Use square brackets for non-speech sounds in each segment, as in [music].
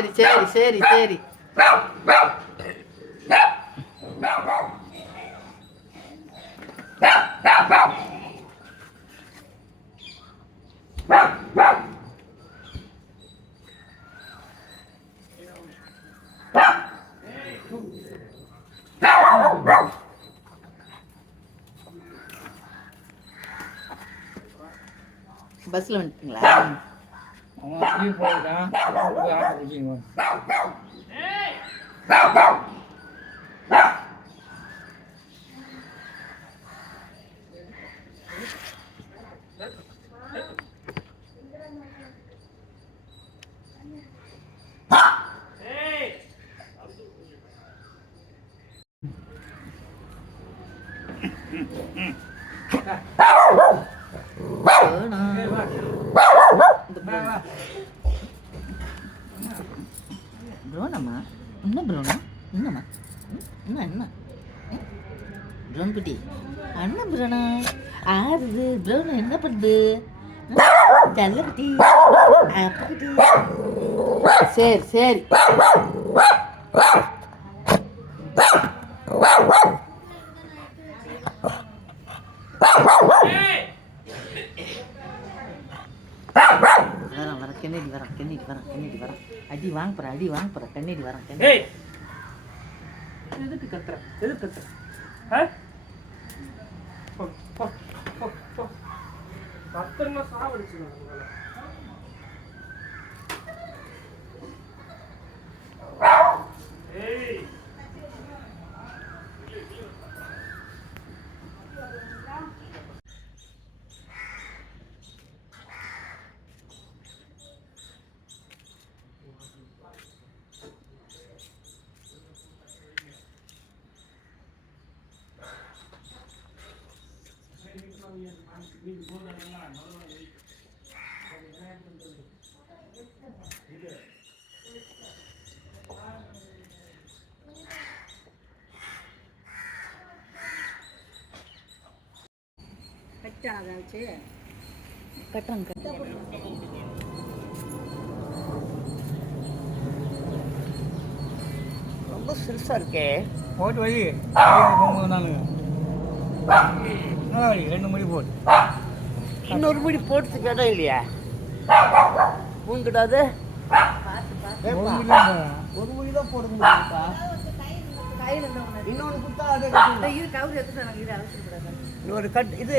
சரி சரி சரி சரி. பஸ்ஸில் வந்துட்டீங்களா? அவன் அப்படியே போயிட்டான் போய் ஆட்டோ பிடிச்சிங்க ரோனம் ப்ரோனம்மா என்ன ப்ரோனா என்னம்மா ம், என்ன என்ன ம்? ப்ரௌன் குட்டி அண்ணா ப்ரோனா ஆறுது ப்ரௌன் என்ன பண்ணுது ம்? ஜல்ல குட்டி அப்ப குட்டி சரி சரி. வரேன் வரேன் கென்னடி வரேன் கென்னடி வரேன் கென்னடி வரேன் அடி வாங்க போகிறேன் அடி வாங்க போகிறேன் கென்னடி வரேன் ஏய். எதுக்கு கத்துற எதுக்கு கத்துற? ஆ? போ, போ, போ, போ. கத்துறேன்னா சாவடிச்சிருவேன் உங்களை. ஏய் கட்டுறேன் கட்டுறேன் ரொம்ப சிறுசாக இருக்கே. போட்டு வை. காலையில போகும்போது நானு நல்லா வை ரெண்டு மணி போட்டு. இன்னொரு பிடி போட்டுக்கு இடம் இல்லையா? பூந்துடாது ஒரு மணி தான் மணி போட முடியும்ப்பா இன்னொரு கட் இது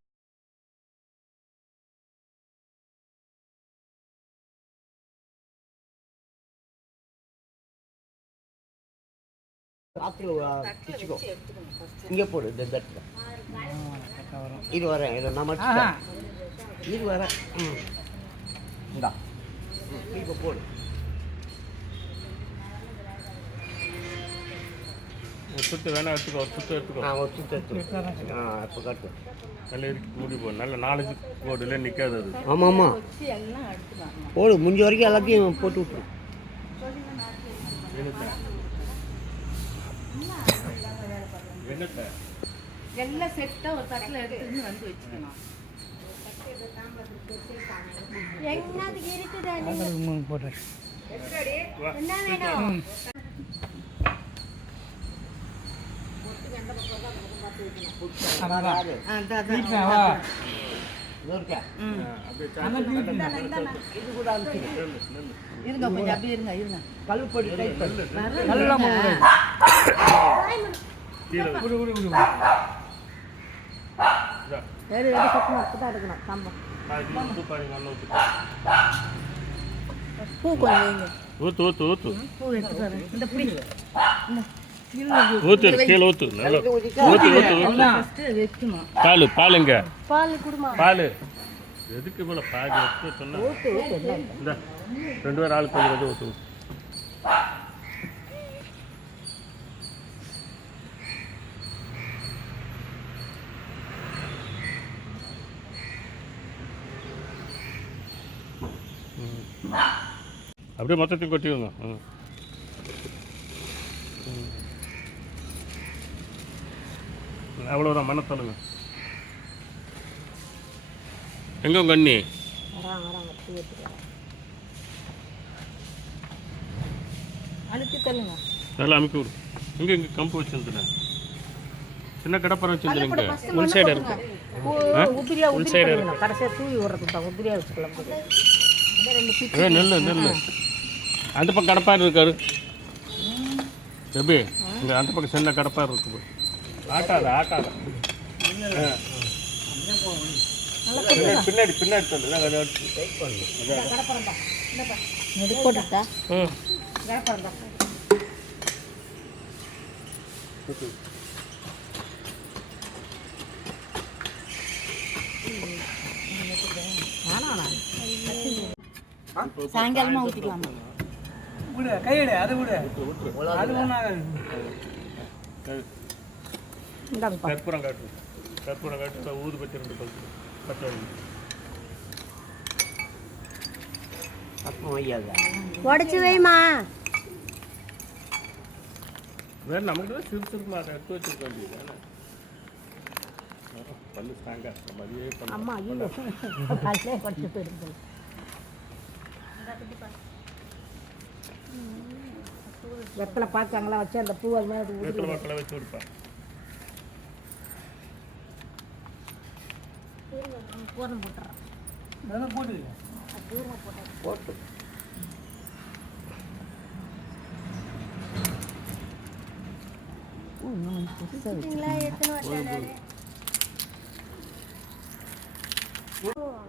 ராத்திரி பிடிச்சிக்கோ இங்கே போடு இந்த தட்டில். இது வரேன் இதை நான். மட்டும் இது வரேன் ம். இந்தா. இப்போ போடு. சுத்து வேணா எடுத்துக்கோ சுத்து எடுத்துக்கோ. ஆ ஒரு சுத்து எடுத்து ஆ இப்போ கட்டு. நல்ல இருக்கு மூடி போ. நல்ல நாலஞ்சு போடுல நிக்காது அது. ஆமாம். ஆமாம் போடு முடிஞ்ச வரைக்கும் எல்லாத்தையும் போட்டு விட்டுரு. எல்லாம் செட்டா ஒரு தட்டில் எடுத்துன்னு வந்து வச்சுக்கணும். இருங்க கொஞ்சம் அப்படியே இருங்க இருங்க. கல்லுப்படி நல்லா வேறு சத்தம் தான் எடுக்கணும். ஊத்து ஊத்து பூ கொஞ்சம் வைங்க. ஊத்து ஊத்து ஊத்து. பூ இந்த பிடி. கீழே. நல்லா. ஊற்று ஃபஸ்ட்டு வைக்கணும். பால் பால் எங்க பால் குடுமா? பால். எதுக்கு போல பாதி எடுத்து சொன்னா? ரெண்டு பேரும் ஆளுக்கு கொஞ்சம் கொஞ்சம் ஊற்று அப்படியே மொத்தத்தையும் கொட்டிடுங்க. ம் ம். அவ்வளோதான் மன சொல்லுங்க எங்க உங்க அண்ணி? அழுத்தி தள்ளுங்க. நல்லா அமுக்கி விடு. இங்கே இங்கே கம்பு வச்சுருந்தேன் சின்ன கடப்பரம் வச்சுருந்தேன் உள் சைடு இருக்கு. உள் சைடு இருக்கு. கடைசியாக தூவி விடுறது தான் உதிரியா வச்சுக்கலாம். போது அப்படியே அந்த பக்கம் கடப்பார் இருக்காரு. எப்படி இங்கே அந்த பக்கம் சின்ன கடப்பார் இருக்கு போய் ஆட்டாத ஆட்டாத. பின்னாடி பின்னாடி சாயங்காலமா ஊற்றிக்கலாமா விடு கையிடு அது விடு. அது ஒன்றாகாது கற்பூரம் காட்டு. கற்பூரம் காட்டு ஊது பச்சை ரெண்டு பத்து பச்சை உடச்சி வைமா வேறு நமக்கு தான் சிறு சிறுமா அதை எடுத்து வச்சிருக்க வேண்டியது பல்லு ஸ்ட்ராங்காக நம்ம அதையே பண்ண அம்மா ஐயோ. காலையிலே படிச்சு போயிருக்கு வெத்தலை பார்த்தாங்களா வச்சு அந்த பூ அது மாதிரி வீட்டில் மக்களை வச்சு கொடுப்பேன் பூரணம் போட்டுறோம். அதெல்லாம் போட்டு?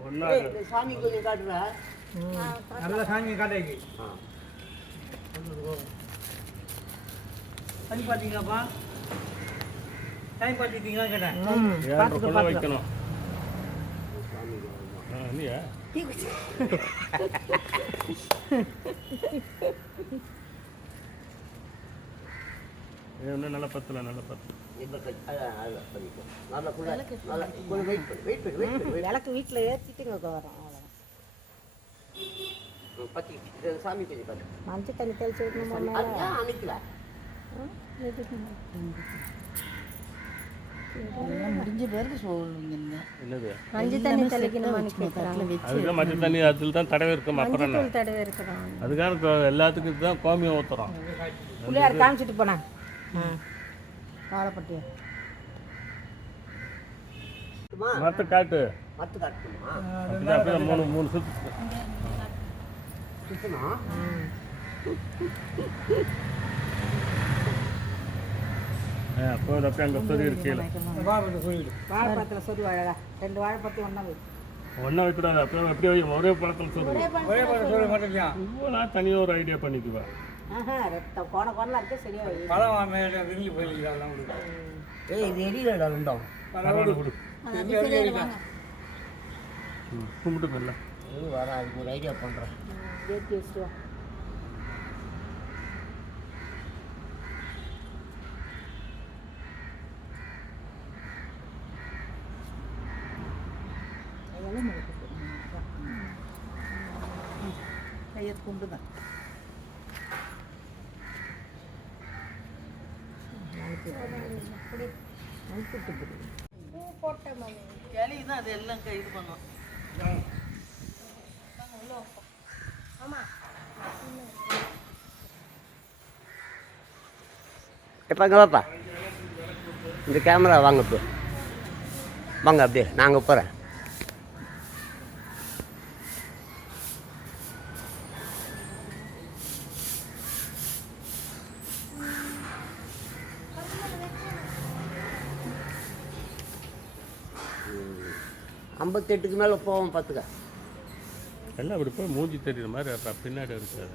ஒன்றா சாமி கொஞ்சம் காட்டுறா. நல்ல சாமி காட்டாக்கி தண்ணி பார்த்தீங்களாப்பா தண்ணி பார்த்துட்டீங்களா கேட்டேன். வைக்கணும். ஆ இல்லையா? இன்னும் நல்லா பத்தல நல்லா பத்தல விளக்கு வீட்டில் ஏற்றிட்டுங்க வரோம் சாமி கொஞ்சம் காட்டு மஞ்சள் தண்ணி தெளிச்சு விடணுமா மேலே? அன்னைக்கல முடிஞ்ச பேருக்கு சொல்லுவீங்க மஞ்சள் தண்ணி அதுக்கு மஞ்சள் தண்ணி அதில் தான் தடவை இருக்கும் அப்புறம் தடவை இப்போ எல்லாத்துக்கும் இதுதான் கோமியம் ஊற்றுறோம் பிள்ளையார் காமிச்சிட்டு போனேன் வாழைப்பட்டியா. காட்டு. அப்படியே மூணு மூணு சுத்தணும்? அப்படியே அங்கே பாபட்டு போயிடு வாழைப்பழத்தில் சொல்லி அழகா ரெண்டு வாழைப்பழத்தையும் ஒன்றா வை. ஒன்றும் வைக்கூடாது வை. ஒரே பழத்தில் சொல்லு ஒரே பாட்டு சொல்ல மாட்டேங்கியா இப்போ நான் தனியாக ஒரு ஐடியா பண்ணிக்குவேன் ஆஹா ரத்தம் கோண கோணலாம் இருக்கே சரியா வை. பழம் மேலே விரிஞ்சு போயிருக்கா அதெல்லாம் விடு. ஏய் இது எரியலடா ரெண்டும் பரவாயில்ல கொடு இங்கே இருக்கு, இருக்கு. ம், கும்பிட்டு வர அதுக்கு ஒரு ஐடியா பண்ணுறேன் ஏற்றி வச்சுட்டு வா கையை கும்பிடுதான் இலை தான் அது எல்லாம் இது பண்ணும் எப்போ இங்கே வாப்பா இந்த கேமரா வாங்க இப்போ வாங்க அப்படியே நாங்கள் போகிறேன் ஐம்பத்தெட்டுக்கு மேலே போவோம் பார்த்துக்க. எல்லாம் அப்படி போய் மூஞ்சி தெரியுற மாதிரி அப்ப பின்னாடி இருக்காது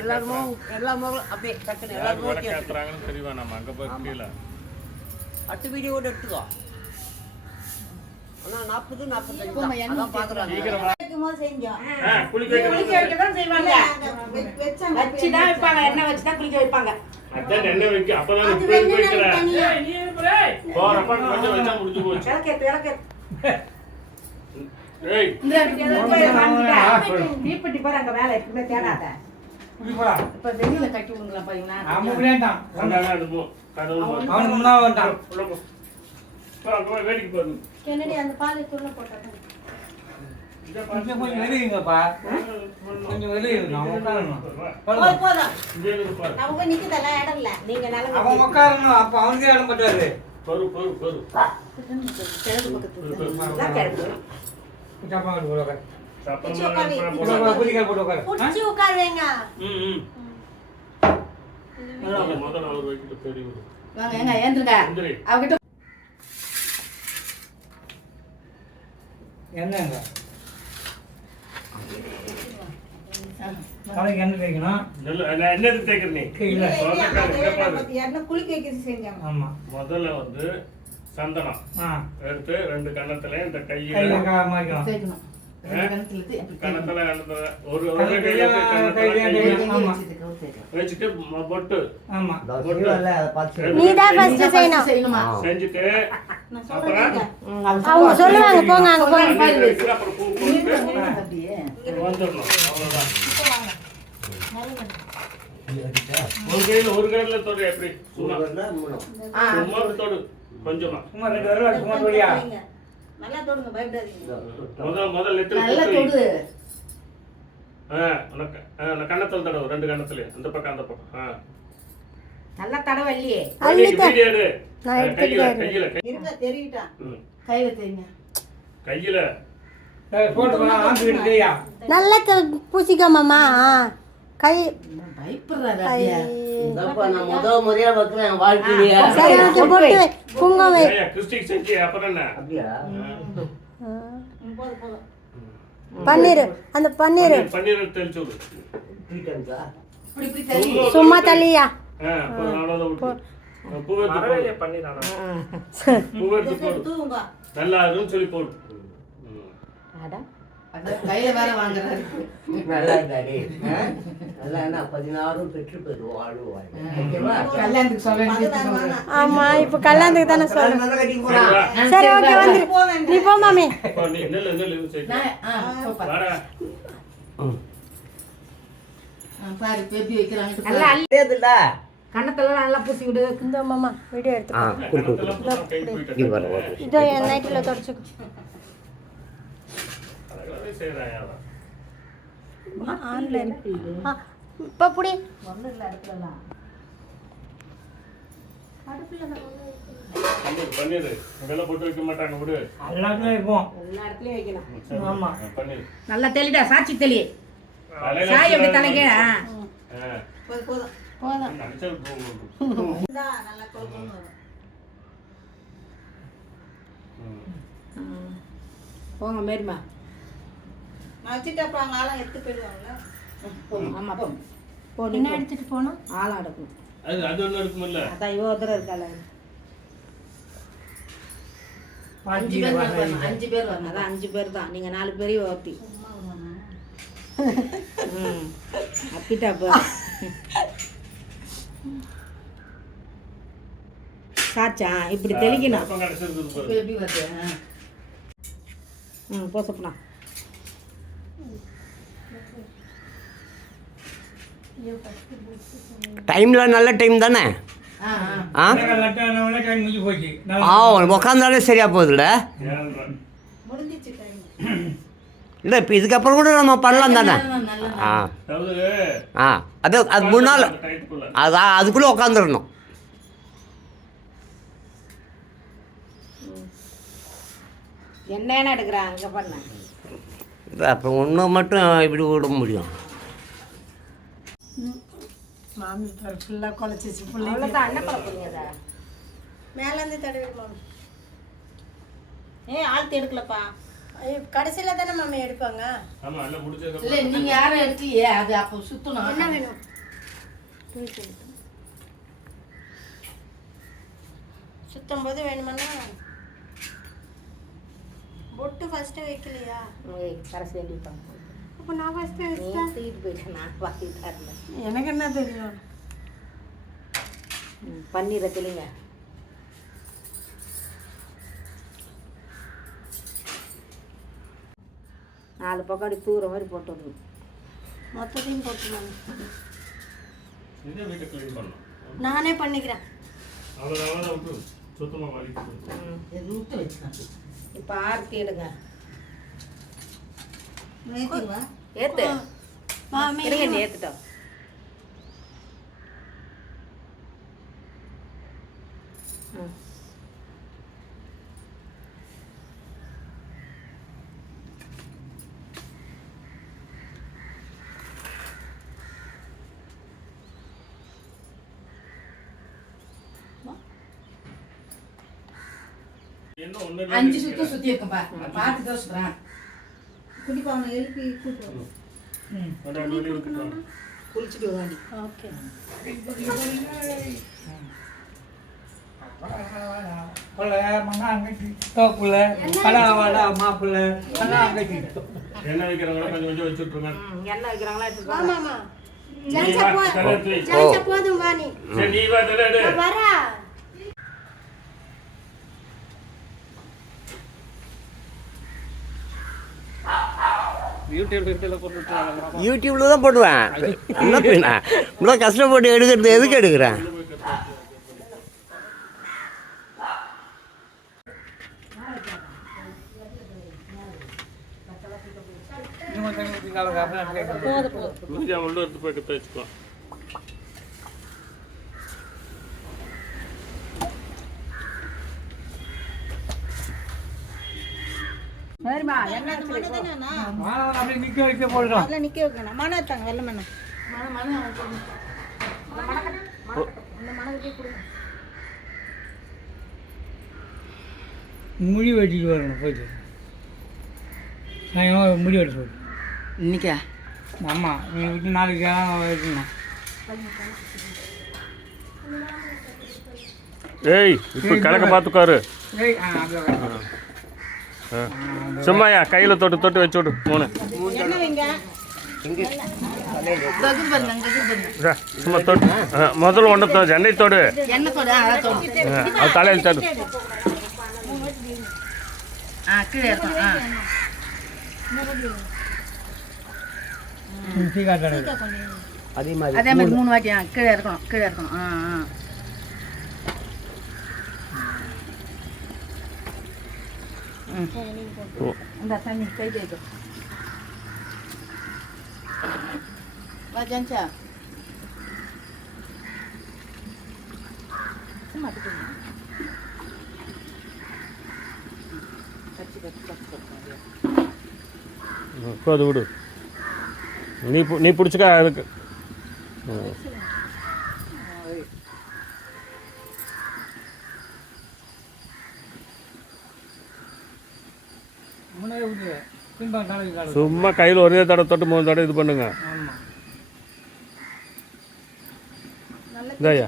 எல்லாருமோ எல்லா முகம் அப்படியே டக்குன்னு எல்லாருமோ தெரியுமா நம்ம அங்க போய் கீழே? அட்டு வீடியோ கூட எடுத்துக்கோ. ஆனால் நாற்பது நாற்பத்தஞ்சு பார்க்குறாங்க எண்ணெய் வச்சுதான் குளிக்க வைப்பாங்க. போறப்ப கொஞ்சம் வச்சா முடிஞ்சு போச்சு. விளக்கேத்து விளக்கேத்து. ஏய். தீப்பெட்டி பாரு அங்க மேல எப்பவுமே தேடாத இப்ப வெளியில கட்டி விடுங்களா வேடிக்கை அந்த பால் துள்ள கொஞ்சம் வெளியுங்கப்பா கொஞ்சம் வெளியுங்க போதும் போதும். அவங்க நிக்குதெல்லாம் இடம் இல்ல. நீங்க நல்லா அவன் உட்காரணும் அப்ப அவனுக்கே இடம் பட்டாரு பரு பரு பரு. என்னங்க? தலைக்கு தேய்க்கணும். குளிக்க வைக்கிறது செஞ்சாங்க. முதல்ல வந்து சந்தனம். எடுத்து ரெண்டு கன்னத்துல இந்த கையில மாய்க்கணும். கணத்துல ஒரு கையில. வச்சுட்டு பொட்டு. ஆமா. நீ தான் ஃபர்ஸ்ட் செய்யணும். செஞ்சுட்டு நான் அப்புறம் சொல்றேன் அவங்க சொல்லுவாங்க போங்க அங்க போங்க. வந்துடணும் ஒரு கையில ஒரு கையில தொடு எப்படி சும்மா சும்மா தொடு கொஞ்சமா சும்மா ரெண்டு வரல சும்மா தொழியா நல்லா தொடுங்க பயப்படாதீங்க. முதல் முதல் நெத்தில நல்லா தொடு கன்னத்துல தடவு ரெண்டு கன்னத்துல அந்த பக்கம் அந்த பக்கம் நல்லா தடவை இல்லையே கையில கையில கை- இருக்க தெரியிட்டான் ம். கையில தெரியுங்க கையில நல்லா பூசிக்கோ மாமா. கை. பன்னீர் அந்த பன்னீர். சும்மா தள்ளியா. நல்லா சொல்லி போடு. அதான் கையில வேற வாங்குறாரு. நல்லா நல்லா பதினாறும் பெற்று ஆமா இப்ப கல்யாணத்துக்கு தானே சொல்றேன். சரி, ஓகே நீ போ மாமி. நெல்லு பூசி விடு. இந்த மாமா வீடியோ எடுத்து. இதோ என் நைட்டில் தொடச்சுக்கோ ஆன்லைன். இப்போ புடி. ஒன்றும் இல்லை அடுக்கலாம் பன்னீர் பன்னீர். இதெல்லாம் போட்டு வைக்க மாட்டாங்க விடு. எல்லாத்துலயும் இருப்போம் எல்லா இடத்துலயும் வைக்கணும். ஆமா. பன்னீர். நல்லா தெளிடா சாட்சி தெளி. சாய் எப்படி. தலைக்கே? போதும். போங்க மேரிமா. ஆமா. போ போ நீ என்ன போ. எடுத்துட்டு போனோம் ஆளம் அடக்கும் அது அது ஒண்ணு இருக்குமில்ல அதான் இவ ஒருத்தர் இருக்கால அஞ்சு பேர். வரணும் அஞ்சு பேர் வரணும் அதான் அஞ்சு பேர் தான். நீங்க நாலு பேரையும் ஒருத்தி ம். அப்பிட்டா போ. சாச்சா இப்படி தெளிக்கணும். ம் போ சொப்பனா டைமில் நல்ல டைம் தானே? ஆ ஆ. உக்காந்தாலே சரியா போகுதுல்ல. இல்லை இப்போ இதுக்கப்புறம் கூட நம்ம பண்ணலாம் தானே? நல்ல ஆ. ஆ அது அது முன்னால். அது அதுக்குள்ளே உக்காந்துடணும் என்ன என்ன எடுக்கிறான்? இங்க பண்ண. இது அப்புறம் ஒன்று மட்டும் இப்படி விட முடியும். மாமி ஃபுல்லாக குழச்சிச்சு ஃபுல்லாக போறீங்க அதை மேலேருந்து தடவி மாமி. ஏ ஆழ்த்து எடுக்கலப்பா கடைசியில் தானே மாமி எடுப்பாங்க? இல்ல நீங்க யாரும் எடுக்கலையே அது அப்போ சுத்தணும். என்ன வேணும்? சுத்தம் போது வேணுமன்னா பொட்டு ஃபர்ஸ்ட்டு வைக்கலையா? கடைசி எழுதிப்பாங்க அப்போ நான் வச்சிட்டேன். தூக்கிட்டு போயிட்டு நான் தரல. எனக்கு என்ன தெரியும்? பன்னீரை தெளிங்க நாலு பக்கம் அப்படி தூர மாதிரி போட்டு விடணும் மொத்தத்தையும் போட்டு நான் பண்ணிக்கிறேன். இப்போ ஆர்த்தி எடுங்க ஏத்து. நீ ஏத்துட்டோம் அஞ்சு சுத்தம் சுத்தி இருக்கும்பா பார்த்து தான் சுத்துறேன். குடிப்பா அவனை எழுப்பி விட்டுருவாங்க. குளிச்சுட்டு வாடி ஓகே. எண்ணெய் வைக்கிறவங்கள கொஞ்சம் கொஞ்சம் வச்சுட்ருங்க எண்ணெய் வைக்கிறாங்களா எடுத்து வா மாமா நீ ஜாலிச்சா வா, போ தலை எடுத்து வை. ஜாலிச்சா போதும் வா நீ. வா வரா யூடியூப்ல தான் போடுவேன். இவ்வளோ கஷ்டப்பட்டு எடுக்கிறது எதுக்கு எடுக்கிறேன்? ஊற்றி கலக்க அப்புறம் கேட்கணும் பூஜா உள்ள எடுத்து போய் கற்று வச்சுக்கலாம் சரிம்மா எண்ணெய் மாணவன் அப்படியே நிற்க வைக்க போடுறோம் நிற்க வைக்கணும். மனம் எடுத்தாங்க வெள்ளை மண்ணை முடி வெட்டிட்டு வரணும் போயிட்டு. சாயங்காலம் முடி வெட்ட சொல்லு. இன்னைக்கா? ஆமாம் நீ விட்டு நாளைக்கு வெட்டணும் ஏய் இப்போ கணக்க பார்த்துக்காரு ஏய் ஆ. சும்மாயா கையில் தொட்டு தொட்டு வச்சு விடு. மூணு. சும்மா தொட்டு. ஆ, முதல்ல ஒன்று தொ எண்ணெய் தொடு. அது தலையில் தடு. அதே மாதிரி அதே மாதிரி மூணு வாட்டி ஆ கீழே இருக்கணும் கீழே இருக்கணும் ஆ ஆ. ம். இந்த தண்ணி கை தேய்க்கும் வா ஜான்சா சும்மா அப்படி பண்ணு. கச்சி கச்சி கச்சி கச்சி இப்போ அது விடு நீ பு- நீ பிடிச்சிக்க அதுக்கு ம். முன்னாடி விட்டு பின்பக்கம் நாளைக்கு காலம் சும்மா கையில் ஒரே தடவை தொட்டு மூணு தடவை இது பண்ணுங்க. இதாயா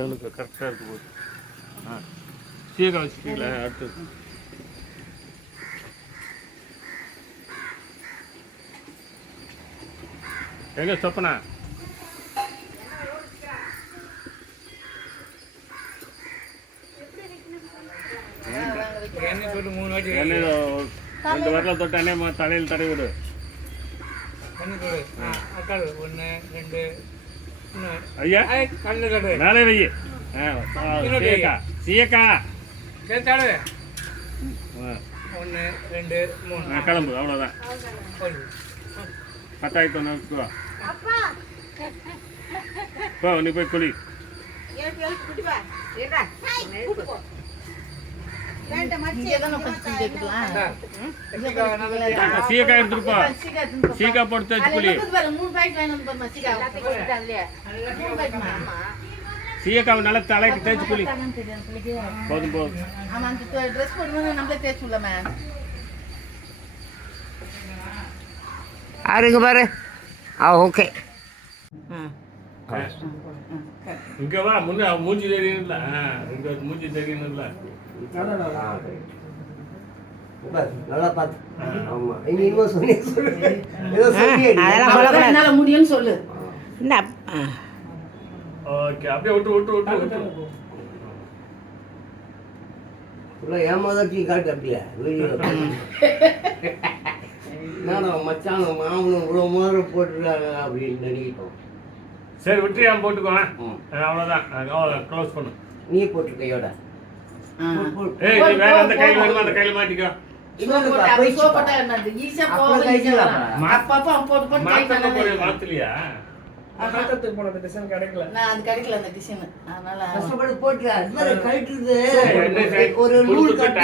எனக்கு கரெக்டாக இருக்கு போது ஆ. சீக்கிரம் வச்சுக்கல அடுத்து. எங்க சொப்பனா எண்ணெய் போட்டு மூணு வாட்டி எண்ணெய் ரெண்டு வரல தொட்டு எண்ணெய் மா- தலையில் தடவி விடு. அக்காடு ஒன்று ரெண்டு மூணு. ஐயா. கண்ணு கட்டு மேலே வை. ஆ, ஆ, இன்னொரு சீயக்கா சீயக்கா. ஒன்று ரெண்டு மூணு. கிளம்பு அவ்வளோதான். பத்தாயிரத்தி ஒன்று நீ போய் குளி. எழுப்பி எடுத்துருப்பா நல்லா சீக்கா போட்டு தேய்ச்சி அதுல குளி நல்லா தலைக்கு தேய்ச்சி குளி போதும் போதும் ஆமா அந்த ட்ரெஸ் போடும்போது நம்மளே பாரு. ஆ ஓகே. இங்க வா முன்ன மூஞ்சி தெரியணும்ல ஆ, இங்க மூஞ்சி தெரியணும்ல நல்லா பார்த்து. ஆமா. இனி இன்னும் சொல்லி சொல்லு ஏதோ சொல்லியே என்னால முடியும்னு சொல்லு. ஓகே அப்படியே விட்டு விட்டு காட்டு அப்படியே? [laughs] என்னடா மச்சான் மாமனும் இவ்வளோ மாதிரி போட்டுருக்காங்க அப்படின்னு நினைக்கிட்டோம் சரி விட்டுறியாம போட்டுக்கோ ம். அவ்வளோதான் க்ளோஸ் பண்ணு. நீ போட்டு கையோட ஏய் நீ வேற எந்த கையில் வேணுமோ அந்த கையில் மாட்டிக்கோ. நான் அந்த ஒரு நூல் கட்டு.